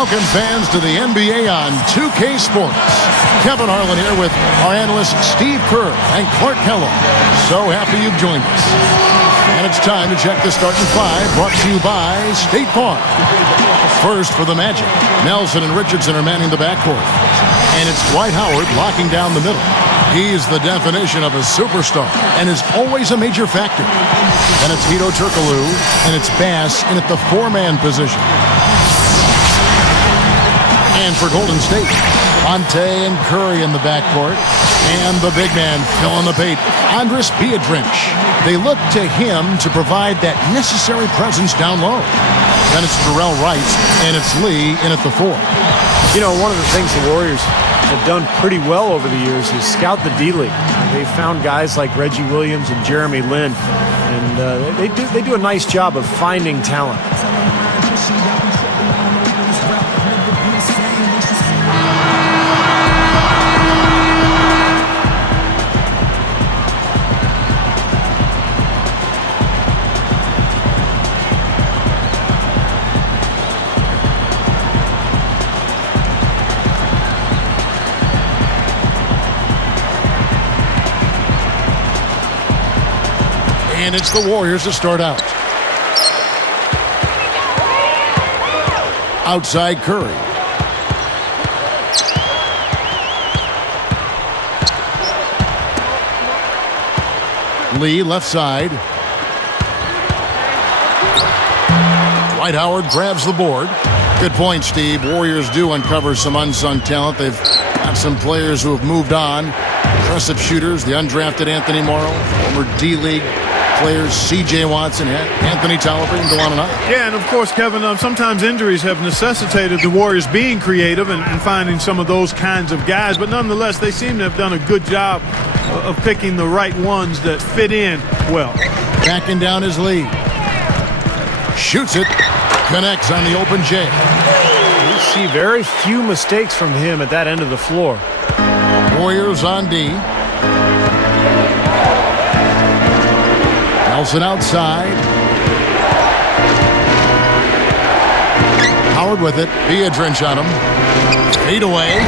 Welcome fans to the NBA on 2K Sports. Kevin Harlan here with our analysts Steve Kerr and Clark Kellogg. So happy you've joined us. And it's time to check the starting five, brought to you by State Farm. First for the Magic, Nelson and Richardson are manning the backcourt. And it's Dwight Howard locking down the middle. He's the definition of a superstar and is always a major factor. Then it's Hedo Turkoglu and it's Bass in at the four-man position. And for Golden State, Fonte and Curry in the backcourt. And the big man filling the paint, Andris Biedrins. They look to him to provide that necessary presence down low. Then it's Terrell Rice, and it's Lee in at the four. You know, one of the things the Warriors have done pretty well over the years is scout the D-League. They found guys like Reggie Williams and Jeremy Lin, and they do a nice job of finding talent. And it's the Warriors to start out. Outside Curry. Lee left side. Dwight Howard grabs the board. Good point, Steve. Warriors do uncover some unsung talent. They've got some players who have moved on. Impressive shooters, the undrafted Anthony Morrow, former D-League players, C.J. Watson, Anthony Tolliver, and go on and on. Yeah, and of course, Kevin, sometimes injuries have necessitated the Warriors being creative and finding some of those kinds of guys. But nonetheless, they seem to have done a good job of picking the right ones that fit in well. Backing down his lead. Shoots it. Connects on the open J. You see very few mistakes from him at that end of the floor. Warriors on D. Nelson outside. Howard with it. Biedrins on him. Fade away.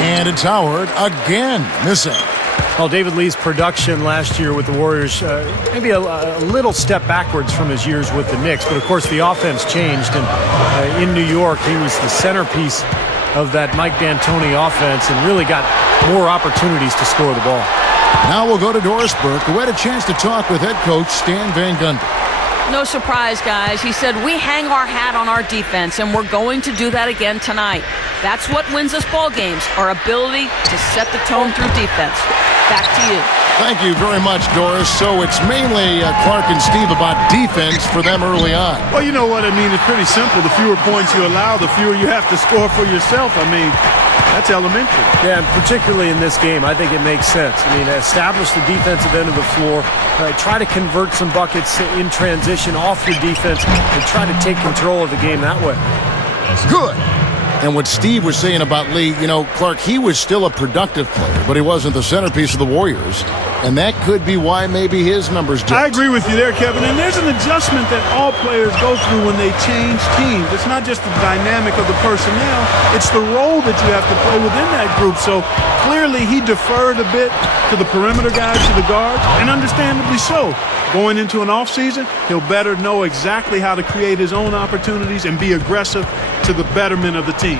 And it's Howard again missing. Well, David Lee's production last year with the Warriors, maybe a little step backwards from his years with the Knicks. But, of course, the offense changed. And in New York, he was the centerpiece of that Mike D'Antoni offense and really got more opportunities to score the ball. Now we'll go to Doris Burke, who had a chance to talk with head coach Stan Van Gundy. No surprise, guys. He said, we hang our hat on our defense, and we're going to do that again tonight. That's what wins us ball games, our ability to set the tone through defense. Back to you. Thank you very much, Doris. So it's mainly Clark and Steve about defense for them early on. Well, you know what I mean? It's pretty simple. The fewer points you allow, the fewer you have to score for yourself. I mean, that's elementary. Yeah, and particularly in this game, I think it makes sense. I mean, establish the defensive end of the floor, try to convert some buckets in transition off your defense, and try to take control of the game that way. Good. And what Steve was saying about Lee, you know, Clark, he was still a productive player, but he wasn't the centerpiece of the Warriors. And that could be why maybe his numbers dipped. I agree with you there, Kevin. And there's an adjustment that all players go through when they change teams. It's not just the dynamic of the personnel. It's the role that you have to play within that group. So clearly he deferred a bit to the perimeter guys, to the guards, and understandably so. Going into an offseason, he'll better know exactly how to create his own opportunities and be aggressive to the betterment of the team.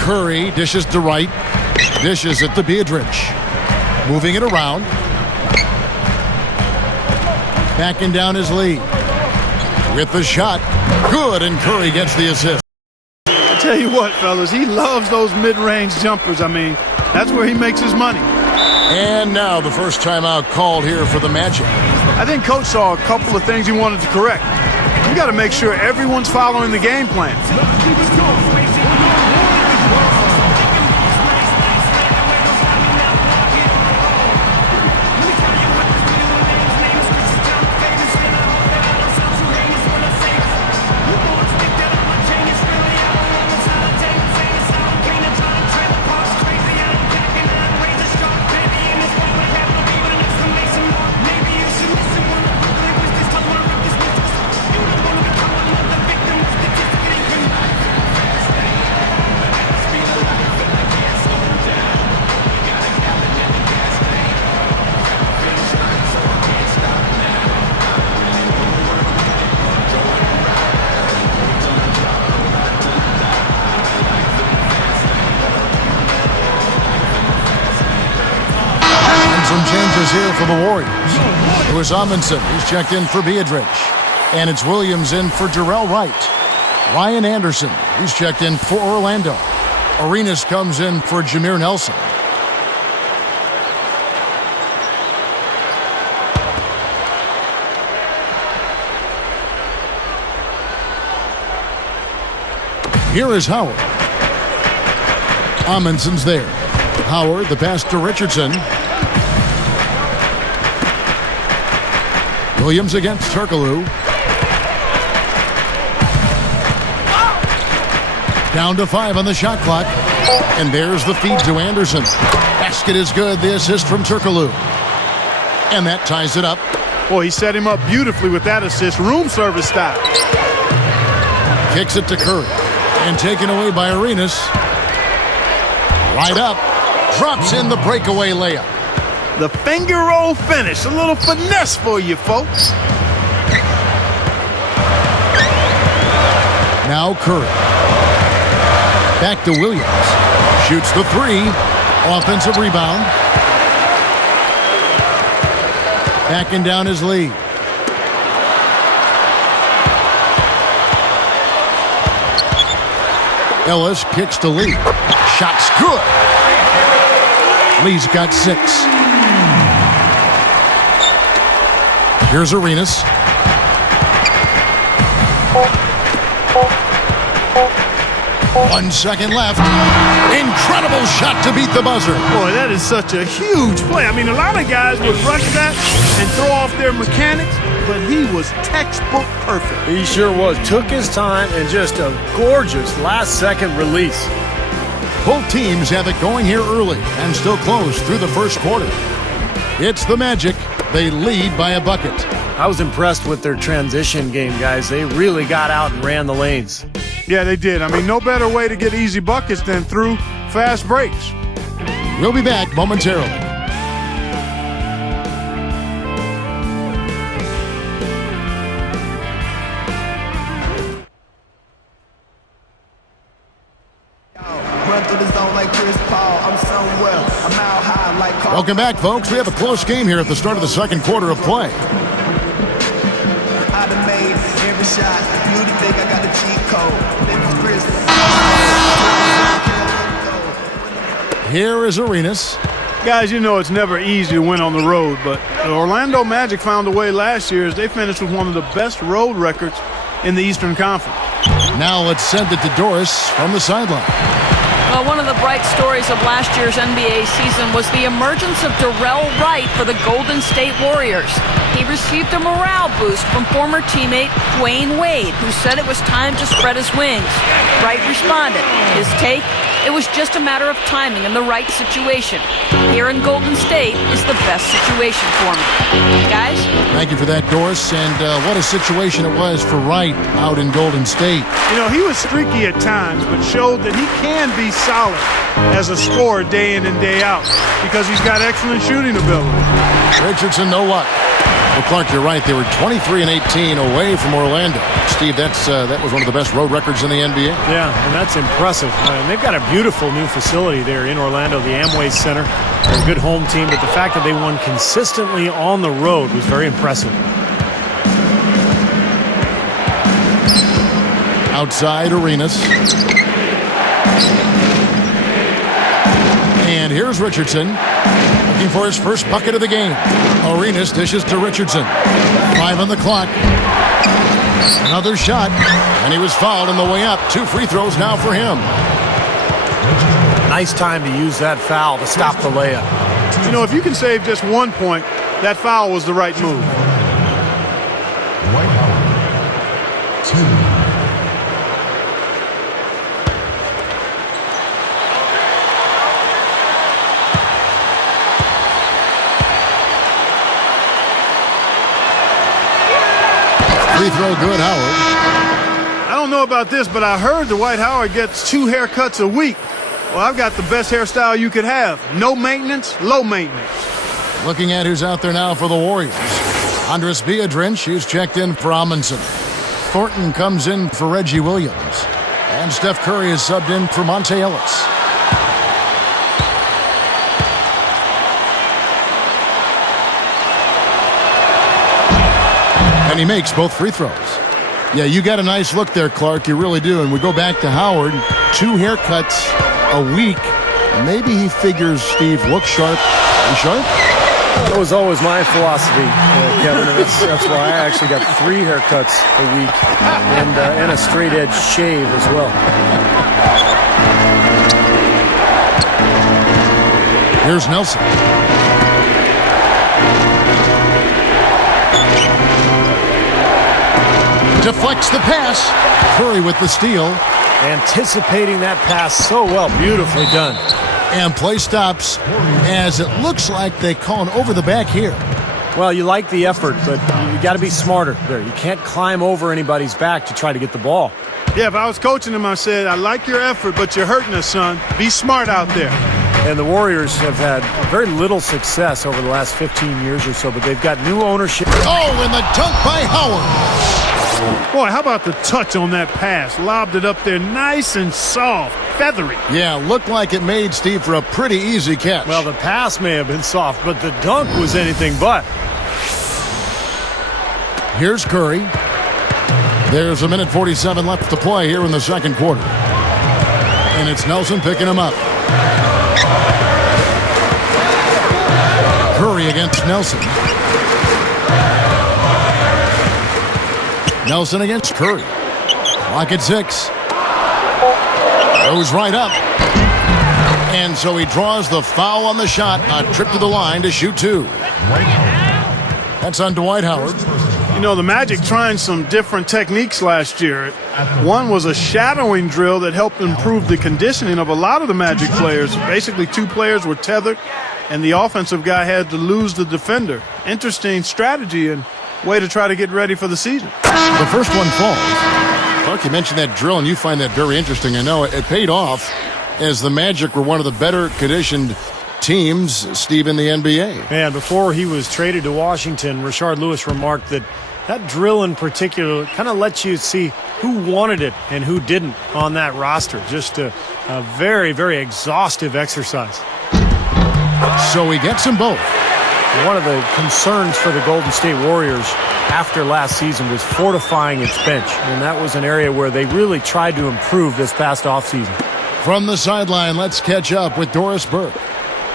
Curry dishes to right, dishes it to Biedrins. Moving it around. Backing down his lead. With the shot. Good, and Curry gets the assist. I tell you what, fellas, he loves those mid-range jumpers. I mean, that's where he makes his money. And now the first timeout called here for the Magic. I think Coach saw a couple of things he wanted to correct. You got to make sure everyone's following the game plan. Some changes here for the Warriors. It was Amundsen. He's checked in for Biedrich. And it's Williams in for Jarrell Wright. Ryan Anderson. He's checked in for Orlando. Arenas comes in for Jameer Nelson. Here is Howard. Amundsen's there. Howard, the pass to Richardson. Williams against Turkoglu. Down to 5 on the shot clock. And there's the feed to Anderson. Basket is good. The assist from Turkoglu. And that ties it up. Boy, he set him up beautifully with that assist. Room service style. Kicks it to Curry. And taken away by Arenas. Right up. Drops in the breakaway layup. The finger roll finish. A little finesse for you, folks. Now Curry. Back to Williams. Shoots the 3. Offensive rebound. Backing down his lead. Ellis kicks to Lee. Shot's good. Lee's got 6. Here's Arenas. One second left. Incredible shot to beat the buzzer. Boy, that is such a huge play. I mean, a lot of guys would rush that and throw off their mechanics, but he was textbook perfect. He sure was. Took his time and just a gorgeous last-second release. Both teams have it going here early and still close through the first quarter. It's the Magic. They lead by a bucket. I was impressed with their transition game, guys. They really got out and ran the lanes. Yeah, they did. I mean, no better way to get easy buckets than through fast breaks. We'll be back momentarily. Welcome back, folks. We have a close game here at the start of the second quarter of play. Here is Arenas. Guys, you know it's never easy to win on the road, but the Orlando Magic found a way last year as they finished with one of the best road records in the Eastern Conference. Now let's send it to Doris from the sideline. Well, one of the bright stories of last year's NBA season was the emergence of Jarrell Wright for the Golden State Warriors. He received a morale boost from former teammate Dwayne Wade, who said it was time to spread his wings. Wright responded. His take? It was just a matter of timing and the right situation. Here in Golden State is the best situation for me. Guys? Thank you for that, Doris. And what a situation it was for Wright out in Golden State. You know, he was streaky at times, but showed that he can be solid as a scorer day in and day out because he's got excellent shooting ability. Richardson, no luck. Well, Clark, you're right. They were 23-18 away from Orlando. Steve, that was one of the best road records in the NBA. Yeah, and that's impressive. And they've got a beautiful new facility there in Orlando, the Amway Center. They're a good home team, but the fact that they won consistently on the road was very impressive. Outside Arenas. And here's Richardson. Looking for his first bucket of the game. Arenas dishes to Richardson. 5 on the clock. Another shot. And he was fouled on the way up. 2 free throws now for him. Nice time to use that foul to stop the layup. You know, if you can save just 1 point, that foul was the right move. White Howard. 2. Free throw good, Howard. I don't know about this, but I heard Dwight Howard gets 2 haircuts a week. Well, I've got the best hairstyle you could have. No maintenance, low maintenance. Looking at who's out there now for the Warriors. Andres Biedrich, who's checked in for Amundsen. Thornton comes in for Reggie Williams. And Steph Curry is subbed in for Monte Ellis. And he makes both free throws. Yeah, you got a nice look there, Clark. You really do. And we go back to Howard. 2 haircuts a week. Maybe he figures Steve looks sharp. Are you sharp? That was always my philosophy, Kevin. And that's why I actually got 3 haircuts a week and a straight edge shave as well. Here's Nelson. Deflects the pass. Curry with the steal. Anticipating that pass so well. Beautifully done. And play stops as it looks like they call an over the back here. Well, you like the effort, but you got to be smarter there. You can't climb over anybody's back to try to get the ball. Yeah, if I was coaching him, I said, I like your effort, but you're hurting us, son. Be smart out there. And the Warriors have had very little success over the last 15 years or so, but they've got new ownership. Oh, and the dunk by Howard. Boy, how about the touch on that pass? Lobbed it up there nice and soft, feathery. Yeah, looked like it made Steve for a pretty easy catch. Well, the pass may have been soft, but the dunk was anything but. Here's Curry. There's 1:47 left to play here in the second quarter. And it's Nelson picking him up. Curry against Nelson. Nelson against Curry. Clock at 6. Goes right up. And so he draws the foul on the shot. A trip to the line to shoot 2. That's on Dwight Howard. You know, the Magic trying some different techniques last year. One was a shadowing drill that helped improve the conditioning of a lot of the Magic players. Basically, 2 players were tethered, and the offensive guy had to lose the defender. Interesting strategy and way to try to get ready for the season. The first one falls. Clark, you mentioned that drill, and you find that very interesting. I know it paid off as the Magic were one of the better conditioned teams, Steve, in the NBA. Man, before he was traded to Washington, Rashard Lewis remarked that drill in particular kind of lets you see who wanted it and who didn't on that roster. Just a very, very exhaustive exercise. So he gets them both. One of the concerns for the Golden State Warriors after last season was fortifying its bench, and that was an area where they really tried to improve this past offseason. From the sideline, let's catch up with Doris Burke.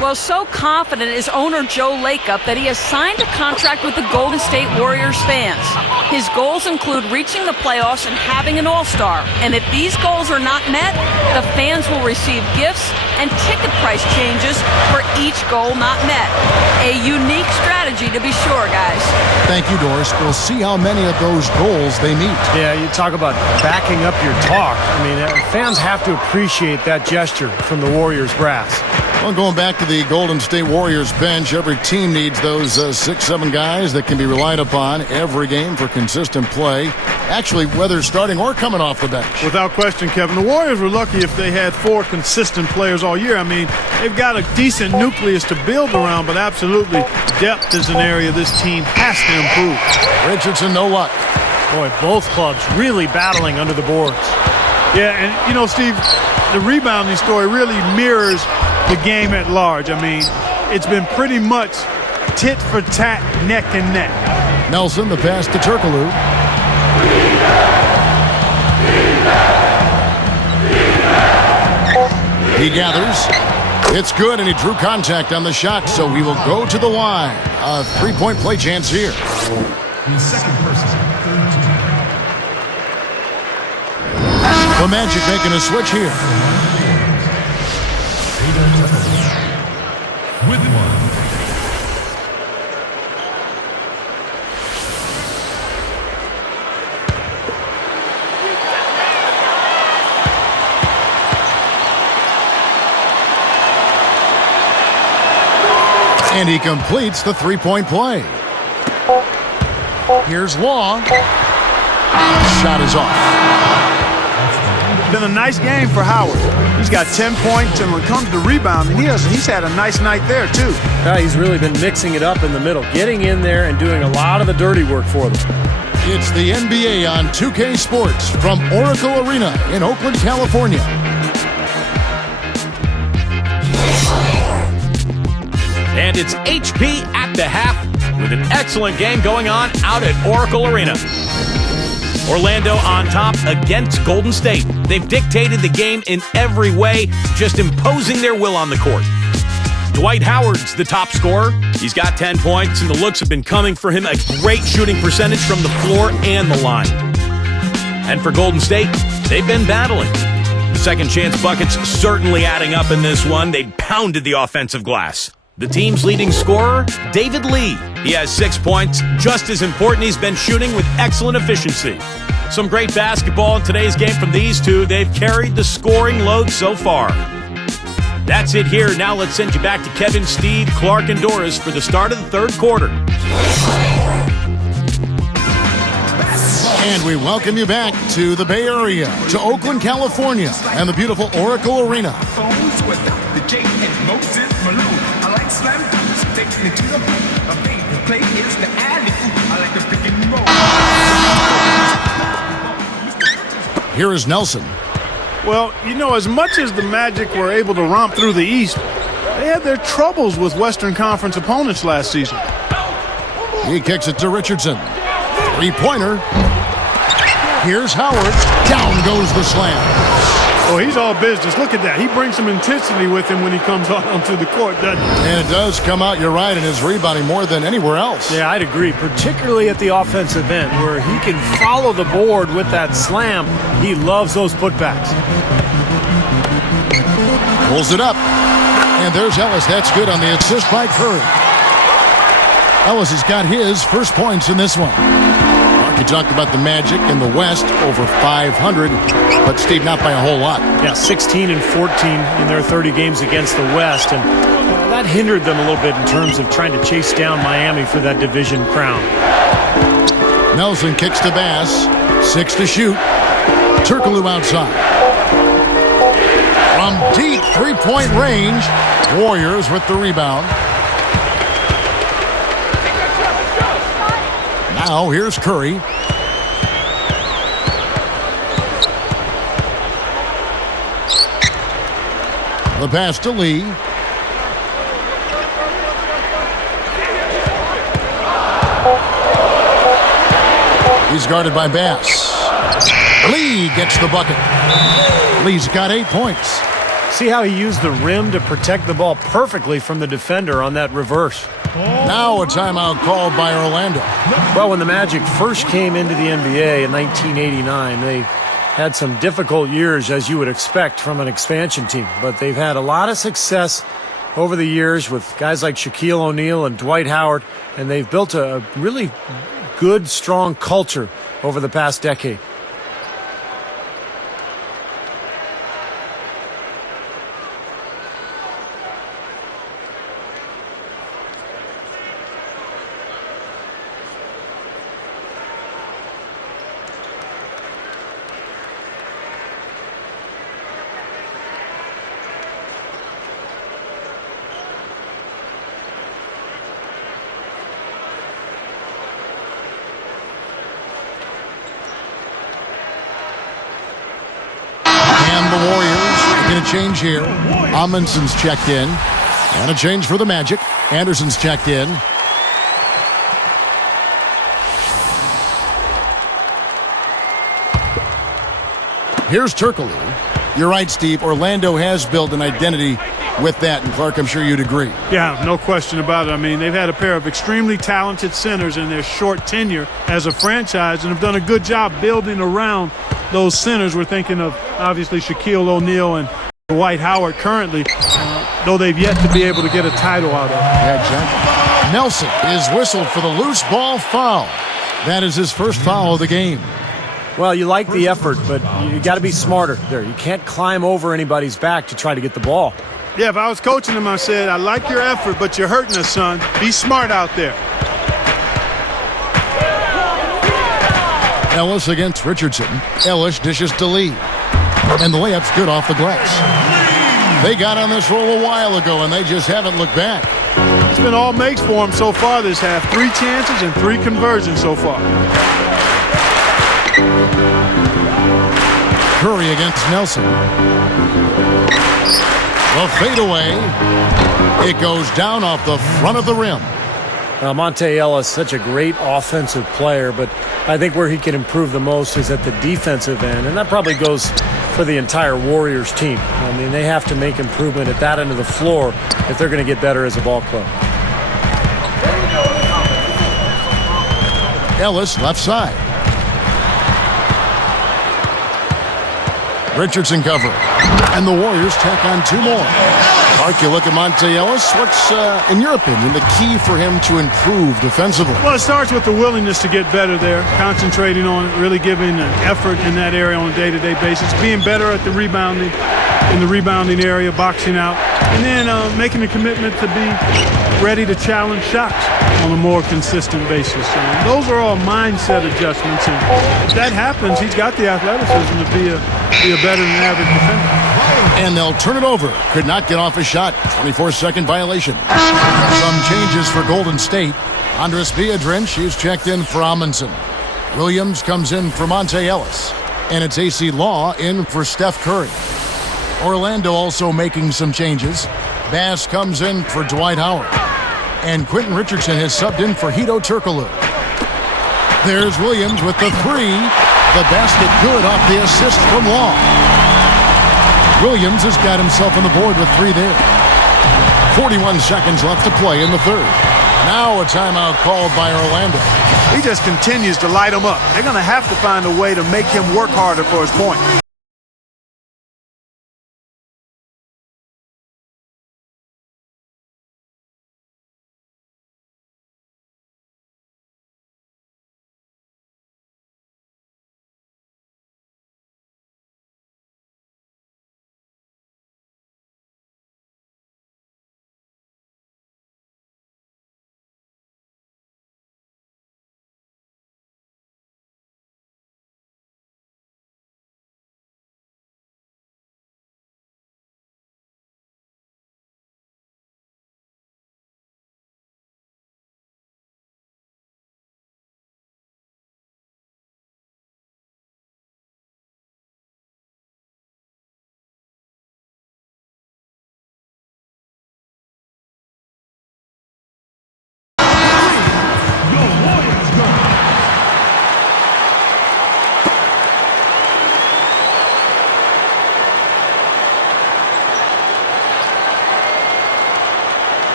Well, so confident is owner Joe Lacob that he has signed a contract with the Golden State Warriors fans. His goals include reaching the playoffs and having an all-star. And if these goals are not met, the fans will receive gifts and ticket price changes for each goal not met. A unique strategy to be sure, guys. Thank you, Doris. We'll see how many of those goals they meet. Yeah, you talk about backing up your talk. I mean, fans have to appreciate that gesture from the Warriors brass. Well, going back to the Golden State Warriors bench, every team needs those 6-7 guys that can be relied upon every game for consistent play. Actually, whether starting or coming off the bench. Without question, Kevin. The Warriors were lucky if they had 4 consistent players all year. I mean, they've got a decent nucleus to build around, but absolutely depth is an area this team has to improve. Richardson, no luck. Boy, both clubs really battling under the boards. Yeah, and, you know, Steve, the rebounding story really mirrors the game at large. I mean, it's been pretty much tit for tat, neck and neck. Nelson, the pass to Turkoglu. He gathers. It's good, and he drew contact on the shot, so he will go to the line. A 3-point play chance here. The second person, 32. The Magic making a switch here. With one. And he completes the 3-point play. Here's Law. Shot is off. Been a nice game for Howard. He's got 10 points, and when it comes to rebounding, he's had a nice night there, too. He's really been mixing it up in the middle, getting in there and doing a lot of the dirty work for them. It's the NBA on 2K Sports from Oracle Arena in Oakland, California. And it's HP at the half. with an excellent game going on out at Oracle Arena. Orlando on top against Golden State. They've dictated the game in every way, just imposing their will on the court. Dwight Howard's the top scorer. He's got 10 points, and the looks have been coming for him. A great shooting percentage from the floor and the line. And for Golden State, they've been battling. The second chance buckets certainly adding up in this one. They pounded the offensive glass. The team's leading scorer, David Lee. He has 6 points. Just as important, he's been shooting with excellent efficiency. Some great basketball in today's game from these two. They've carried the scoring load so far. That's it here. Now let's send you back to Kevin, Steve, Clark, and Doris for the start of the third quarter. And we welcome you back to the Bay Area, to Oakland, California, and the beautiful Oracle Arena. Here is Nelson. Well, you know, as much as the Magic were able to romp through the East, they had their troubles with Western Conference opponents last season. He kicks it to Richardson. Three-pointer. Here's Howard. Down goes the slam. Oh, he's all business. Look at that. He brings some intensity with him when he comes on onto the court, doesn't he? And it does come out, you're right, in his rebounding more than anywhere else. Yeah, I'd agree, particularly at the offensive end where he can follow the board with that slam. He loves those putbacks. Pulls it up. And there's Ellis. That's good on the assist by Curry. Ellis has got his first points in this one. You talked about the Magic in the West, over 500, but Steve, not by a whole lot. Yeah, 16 and 14 in their 30 games against the West, and that hindered them a little bit in terms of trying to chase down Miami for that division crown. Nelson kicks to Bass, 6 to shoot. Turkoglu outside. From deep three-point range, Warriors with the rebound. Now here's Curry. The pass to Lee. He's guarded by Bass. Lee gets the bucket. Lee's got 8 points. See how he used the rim to protect the ball perfectly from the defender on that reverse. Now a timeout called by Orlando. Well, when the Magic first came into the NBA in 1989, they had some difficult years, as you would expect from an expansion team. But they've had a lot of success over the years with guys like Shaquille O'Neal and Dwight Howard, and they've built a really good, strong culture over the past decade. The Warriors making a change here. Amundsen's checked in. And a change for the Magic. Anderson's checked in. Here's Turkoglu. You're right, Steve. Orlando has built an identity with that. And Clark, I'm sure you'd agree. Yeah, no question about it. I mean, they've had a pair of extremely talented centers in their short tenure as a franchise and have done a good job building around those centers. We're thinking of, obviously, Shaquille O'Neal and Dwight Howard currently, though they've yet to be able to get a title out of it. Yeah, exactly. Nelson is whistled for the loose ball foul. That is his first foul of the game. Well, you like the effort, but you got to be smarter there. You can't climb over anybody's back to try to get the ball. Yeah, if I was coaching him, I said, I like your effort, but you're hurting us, son. Be smart out there. Ellis against Richardson. Ellis dishes to Lee. And the layup's good off the glass. They got on this roll a while ago, and they just haven't looked back. It's been all makes for them so far this half. 3 chances and 3 conversions so far. Curry against Nelson. The fadeaway. It goes down off the front of the rim. Monte Ellis, such a great offensive player, but I think where he can improve the most is at the defensive end, and that probably goes for the entire Warriors team. I mean, they have to make improvement at that end of the floor if they're going to get better as a ball club. Ellis left side. Richardson cover. And the Warriors tack on 2 more. Mark, you look at Monte Ellis. What's, in your opinion, the key for him to improve defensively? Well, it starts with the willingness to get better there, concentrating on it, really giving an effort in that area on a day-to-day basis, being better at the rebounding, in the rebounding area, boxing out, and then making a commitment to be ready to challenge shots on a more consistent basis. And those are all mindset adjustments, and if that happens, he's got the athleticism to be a better than average defender. And they'll turn it over. Could not get off a shot. 24-second violation. Some changes for Golden State. Andres Biedrins, she's checked in for Amundsen. Williams comes in for Monte Ellis. And it's AC Law in for Steph Curry. Orlando also making some changes. Bass comes in for Dwight Howard. And Quentin Richardson has subbed in for Hedo Turkoglu. There's Williams with the 3. The basket good off the assist from Law. Williams has got himself on the board with 3 there. 41 seconds left to play in the third. Now a timeout called by Orlando. He just continues to light him up. They're going to have to find a way to make him work harder for his point.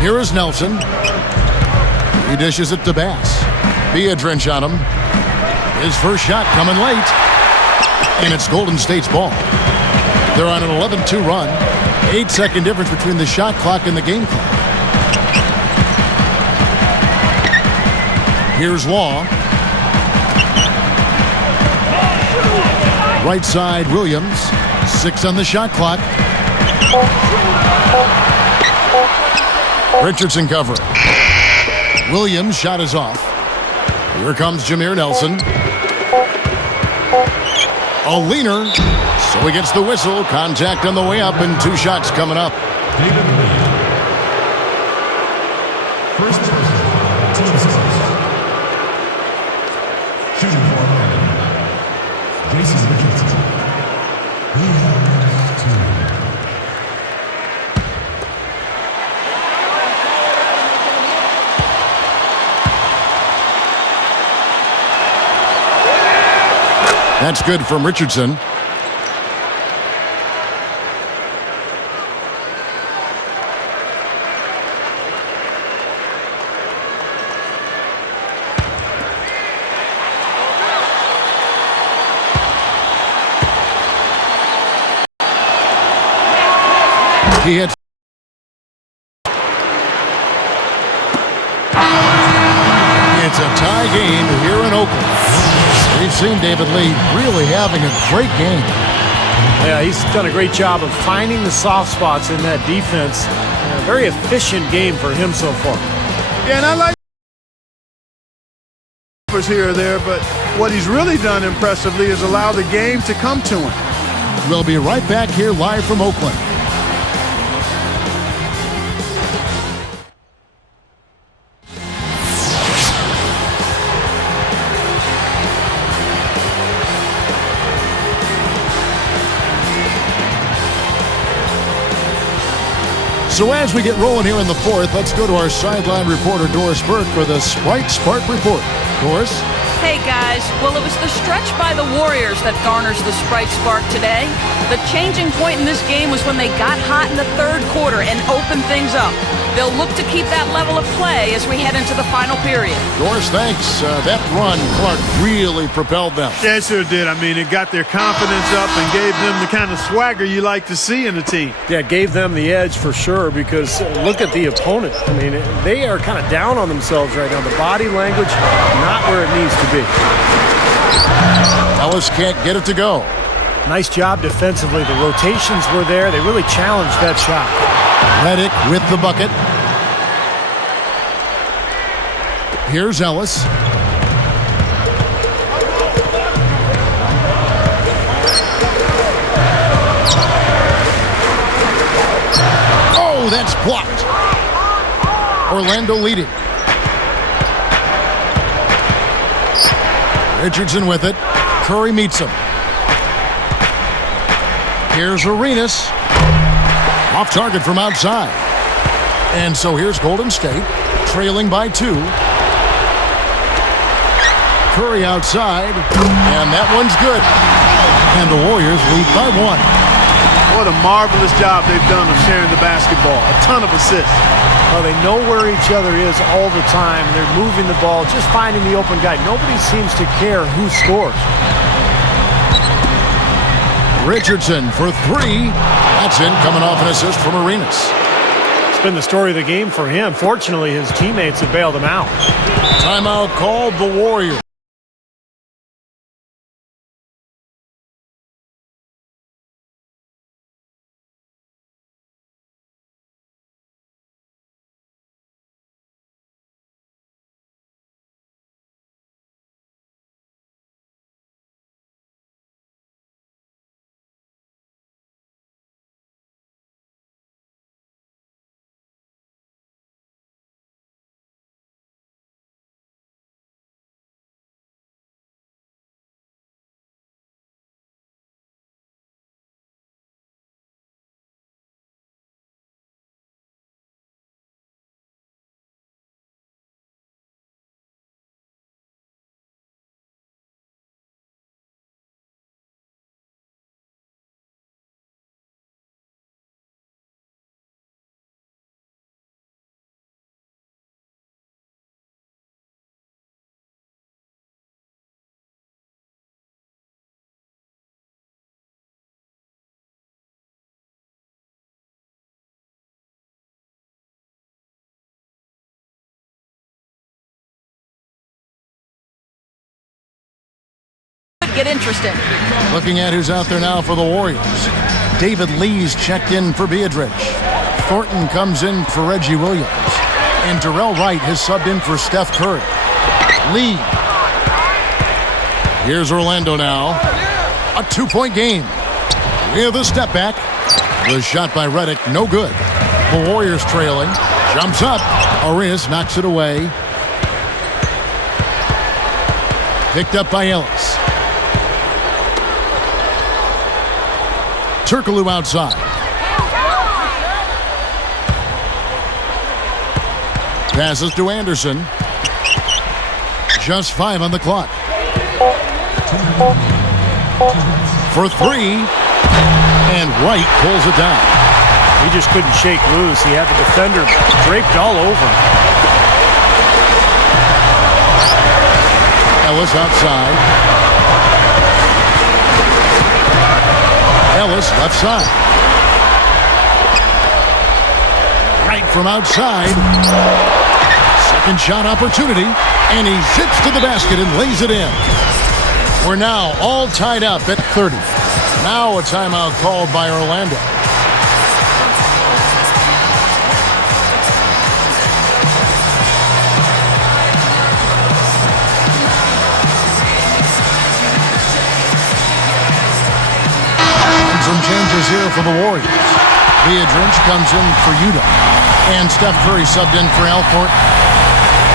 Here is Nelson. He dishes it to Bass. Biedrins on him. His first shot coming late. And it's Golden State's ball. They're on an 11-2 run. 8-second difference between the shot clock and the game clock. Here's Law. Right side, Williams. 6 on the shot clock. Richardson covering. Williams' shot is off. Here comes Jameer Nelson. A leaner. So he gets the whistle. Contact on the way up and 2 shots coming up. David Lee. First person, team six. Shooting for Orlando, Jason Richardson. He has 2. That's good from Richardson. He hits. It's a tie game here in Oakland. We've seen David Lee really having a great game. Yeah, he's done a great job of finding the soft spots in that defense. A very efficient game for him so far. Yeah, and I like here or there, but what he's really done impressively is allow the game to come to him. We'll be right back here live from Oakland. So as we get rolling here in the fourth, let's go to our sideline reporter, Doris Burke, for the Sprite Spark Report. Doris? Hey guys, well it was the stretch by the Warriors that garners the Sprite Spark today. The changing point in this game was when they got hot in the third quarter and opened things up. They'll look to keep that level of play as we head into the final period. Doris, thanks. That run, Clark, really propelled them. Yeah, it sure did. I mean, it got their confidence up and gave them the kind of swagger you like to see in a team. Yeah, gave them the edge for sure because look at the opponent. I mean, they are kind of down on themselves right now. The body language, not where it needs to be. Ellis can't get it to go. Nice job defensively. The rotations were there. They really challenged that shot. Redick with the bucket. Here's Ellis. Oh, that's blocked. Orlando leading. Richardson with it. Curry meets him. Here's Arenas. Off target from outside. And so here's Golden State, trailing by 2. Curry outside, and that one's good. And the Warriors lead by 1. What a marvelous job they've done of sharing the basketball. A ton of assists. Well, they know where each other is all the time. They're moving the ball, just finding the open guy. Nobody seems to care who scores. Richardson for 3. That's in, coming off an assist from Arenas. It's been the story of the game for him. Fortunately, his teammates have bailed him out. Timeout called the Warriors. Get interested. Looking at who's out there now for the Warriors. David Lee's checked in for Beatrice. Thornton comes in for Reggie Williams. And Darrell Wright has subbed in for Steph Curry. Lee. Here's Orlando now. A 2-point game. With a step back. The shot by Redick, no good. The Warriors trailing. Jumps up. Arenas knocks it away. Picked up by Ellis. Turkoglu outside. Passes to Anderson. Just 5 on the clock. For 3. And Wright pulls it down. He just couldn't shake loose. He had the defender draped all over him. Ellis outside. Ellis left side. Right from outside. Second shot opportunity. And he zips to the basket and lays it in. We're now all tied up at 30. Now a timeout called by Orlando. Some changes here for the Warriors. Beatrice comes in for Utah. And Steph Curry subbed in for Al Thornton.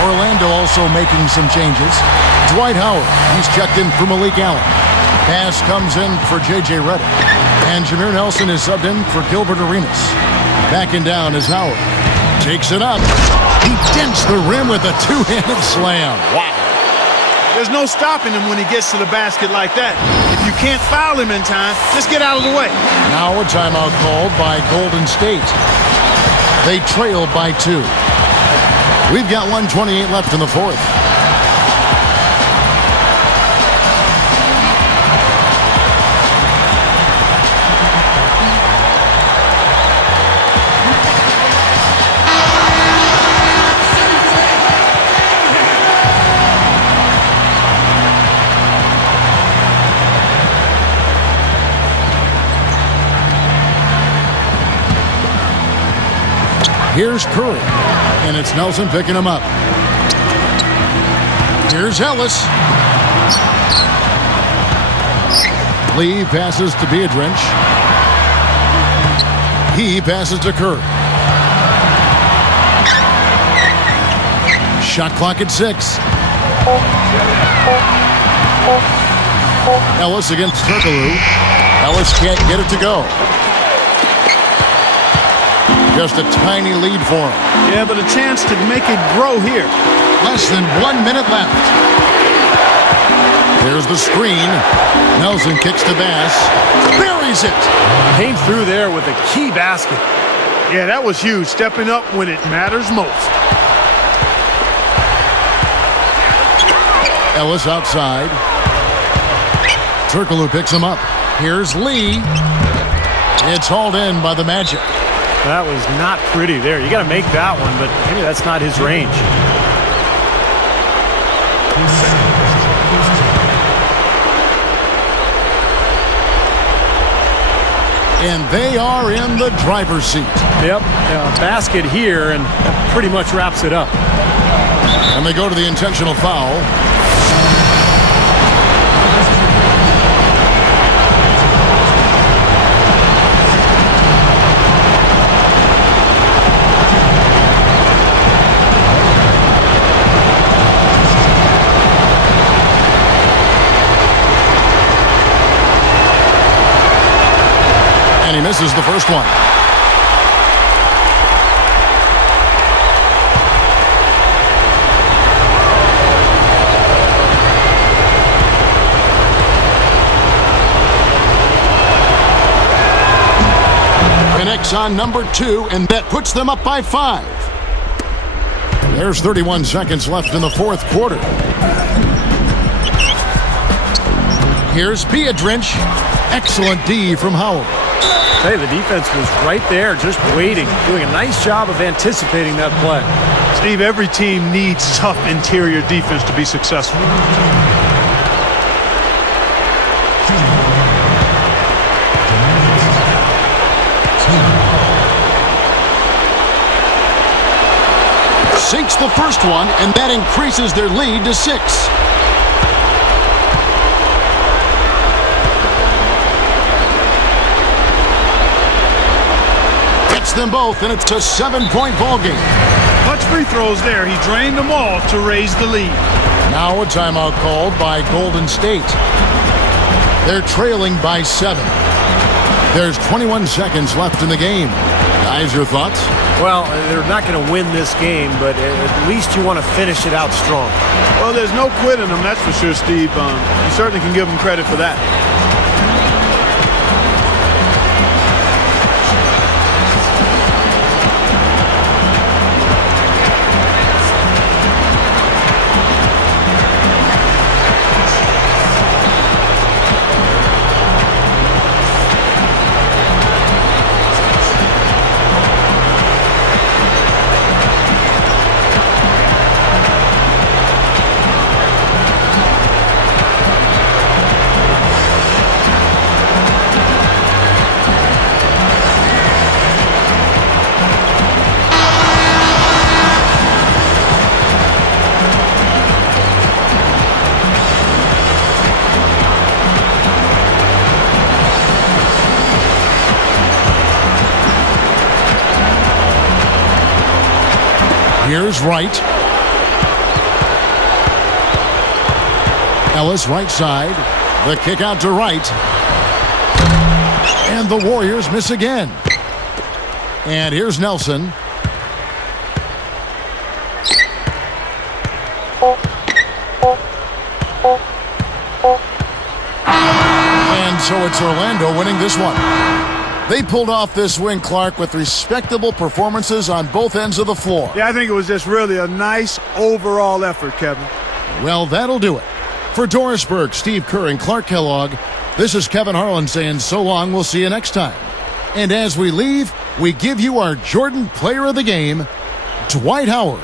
Orlando also making some changes. Dwight Howard, he's checked in for Malik Allen. Pass comes in for J.J. Redick. And Jameer Nelson is subbed in for Gilbert Arenas. Backing down is Howard. Takes it up. He dents the rim with a two-handed slam. Wow. There's no stopping him when he gets to the basket like that. If you can't foul him in time, just get out of the way. Now a timeout called by Golden State. They trail by 2. We've got 1:28 left in the fourth. Here's Curry, and it's Nelson picking him up. Here's Ellis. Lee passes to Biedrins. He passes to Curry. Shot clock at 6. Ellis against Turkoglu. Ellis can't get it to go. Just a tiny lead for him. Yeah, but a chance to make it grow here. Less than 1 minute left. There's the screen. Nelson kicks to Bass. Buries it. Came through there with a key basket. Yeah, that was huge. Stepping up when it matters most. Ellis outside. Turkoglu picks him up. Here's Lee. It's hauled in by the Magic. That was not pretty there. You got to make that one, but maybe that's not his range. And they are in the driver's seat. Yep, basket here, and that pretty much wraps it up. And they go to the intentional foul. And he misses the first one. Connects on number 2, and that puts them up by 5. There's 31 seconds left in the fourth quarter. Here's Biedrins. Excellent D from Howard. Hey, the defense was right there, just waiting, doing a nice job of anticipating that play. Steve, every team needs tough interior defense to be successful. Sinks the first one, and that increases their lead to 6. Them both, and it's a 7-point ball game. Clutch free throws there. He drained them all to raise the lead. Now a timeout called by Golden State. They're trailing by 7. There's 21 seconds left in the game. Guys, your thoughts? Well, they're not going to win this game, but at least you want to finish it out strong. Well, there's no quitting them, that's for sure, Steve. You certainly can give them credit for that. Here's Wright. Ellis right side. The kick out to Wright. And the Warriors miss again. And here's Nelson. And so it's Orlando winning this one. They pulled off this win, Clark, with respectable performances on both ends of the floor. Yeah, I think it was just really a nice overall effort, Kevin. Well, that'll do it. For Doris Burke, Steve Kerr, and Clark Kellogg, this is Kevin Harlan saying so long. We'll see you next time. And as we leave, we give you our Jordan Player of the Game, Dwight Howard.